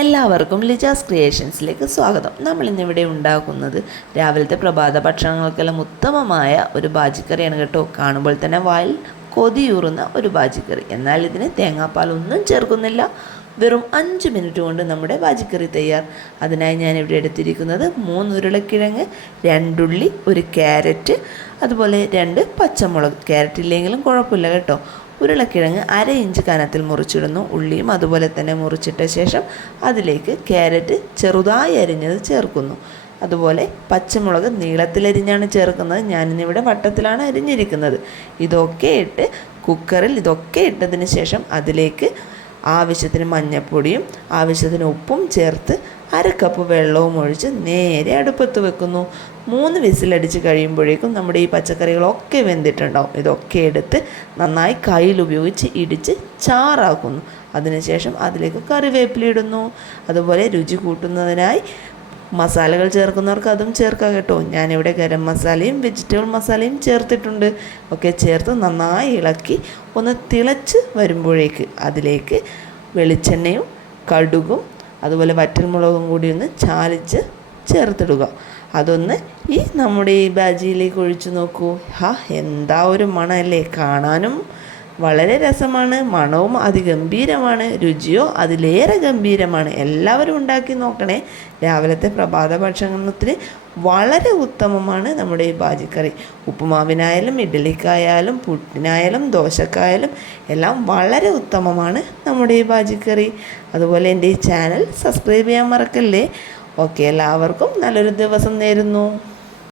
എല്ലാവർക്കും ലിജാസ് ക്രിയേഷൻസിലേക്ക് സ്വാഗതം. നമ്മൾ ഇന്നിവിടെ ഉണ്ടാക്കുന്നത് രാവിലത്തെ പ്രഭാത ഭക്ഷണങ്ങൾക്കെല്ലാം ഉത്തമമായ ഒരു ബാജിക്കറിയാണ് കേട്ടോ. കാണുമ്പോൾ തന്നെ വായിൽ കൊതിയൂറുന്ന ഒരു ബാജിക്കറി. എന്നാൽ ഇതിന് തേങ്ങാപ്പാലൊന്നും ചേർക്കുന്നില്ല. വെറും 5 മിനിറ്റ് കൊണ്ട് നമ്മുടെ ബാജിക്കറി തയ്യാർ. അതിനായി ഞാനിവിടെ എടുത്തിരിക്കുന്നത് 3 ഉരുളക്കിഴങ്ങ്, 2 ഉള്ളി, 1 ക്യാരറ്റ്, അതുപോലെ 2 പച്ചമുളക്. ക്യാരറ്റ് ഇല്ലെങ്കിലും കുഴപ്പമില്ല കേട്ടോ. ഉരുളക്കിഴങ്ങ് 1/2 ഇഞ്ച് കനത്തിൽ മുറിച്ചിടുന്നു. ഉള്ളിയും അതുപോലെ തന്നെ മുറിച്ചിട്ട ശേഷം അതിലേക്ക് ക്യാരറ്റ് ചെറുതായി അരിഞ്ഞത് ചേർക്കുന്നു. അതുപോലെ പച്ചമുളക് നീളത്തിലരിഞ്ഞാണ് ചേർക്കുന്നത്. ഞാനിന്നിവിടെ വട്ടത്തിലാണ് അരിഞ്ഞിരിക്കുന്നത്. ഇതൊക്കെ ഇട്ട് കുക്കറിൽ ഇതൊക്കെ ഇട്ടതിന് ശേഷം അതിലേക്ക് ആവശ്യത്തിന് മഞ്ഞൾപ്പൊടിയും ആവശ്യത്തിന് ഉപ്പും ചേർത്ത് 1/2 കപ്പ് വെള്ളവും ഒഴിച്ച് നേരെ അടുപ്പത്ത് വെക്കുന്നു. 3 വിസിലടിച്ച് കഴിയുമ്പോഴേക്കും നമ്മുടെ ഈ പച്ചക്കറികളൊക്കെ വെന്തിട്ടുണ്ടാവും. ഇതൊക്കെ എടുത്ത് നന്നായി കയ്യിലുപയോഗിച്ച് ഇടിച്ച് ചാറാക്കുന്നു. അതിനുശേഷം അതിലേക്ക് കറിവേപ്പില ഇടുന്നു. അതുപോലെ രുചി കൂട്ടുന്നതിനായി മസാലകൾ ചേർക്കുന്നവർക്ക് അതും ചേർക്കാം കേട്ടോ. ഞാനിവിടെ ഗരം മസാലയും വെജിറ്റബിൾ മസാലയും ചേർത്തിട്ടുണ്ട്. ഒക്കെ ചേർത്ത് നന്നായി ഇളക്കി ഒന്ന് തിളച്ച് വരുമ്പോഴേക്ക് അതിലേക്ക് വെളിച്ചെണ്ണയും കടുകും അതുപോലെ വറ്റൽമുളകും കൂടി ഒന്ന് ചാലിച്ച് ചേർത്തിടുക. അതൊന്ന് നമ്മുടെ ഈ ബാജിയിലേക്ക് ഒഴിച്ചു നോക്കൂ. എന്താ ഒരു മണമല്ലേ! കാണാനും വളരെ രസമാണ്, മണവും അതിഗംഭീരമാണ്, രുചിയോ അതിലേറെ ഗംഭീരമാണ്. എല്ലാവരും ഉണ്ടാക്കി നോക്കണേ. രാവിലത്തെ പ്രഭാത ഭക്ഷണത്തിന് വളരെ ഉത്തമമാണ് നമ്മുടെ ഈ ബാജിക്കറി. ഉപ്പുമാവിനായാലും ഇഡ്ഡലിക്കായാലും പുട്ടിനായാലും ദോശക്കായാലും എല്ലാം വളരെ ഉത്തമമാണ് നമ്മുടെ ഈ ബാജിക്കറി. അതുപോലെ എൻ്റെ ഈ ചാനൽ സബ്സ്ക്രൈബ് ചെയ്യാൻ മറക്കല്ലേ. ഓക്കെ, എല്ലാവർക്കും നല്ലൊരു ദിവസം നേരുന്നു.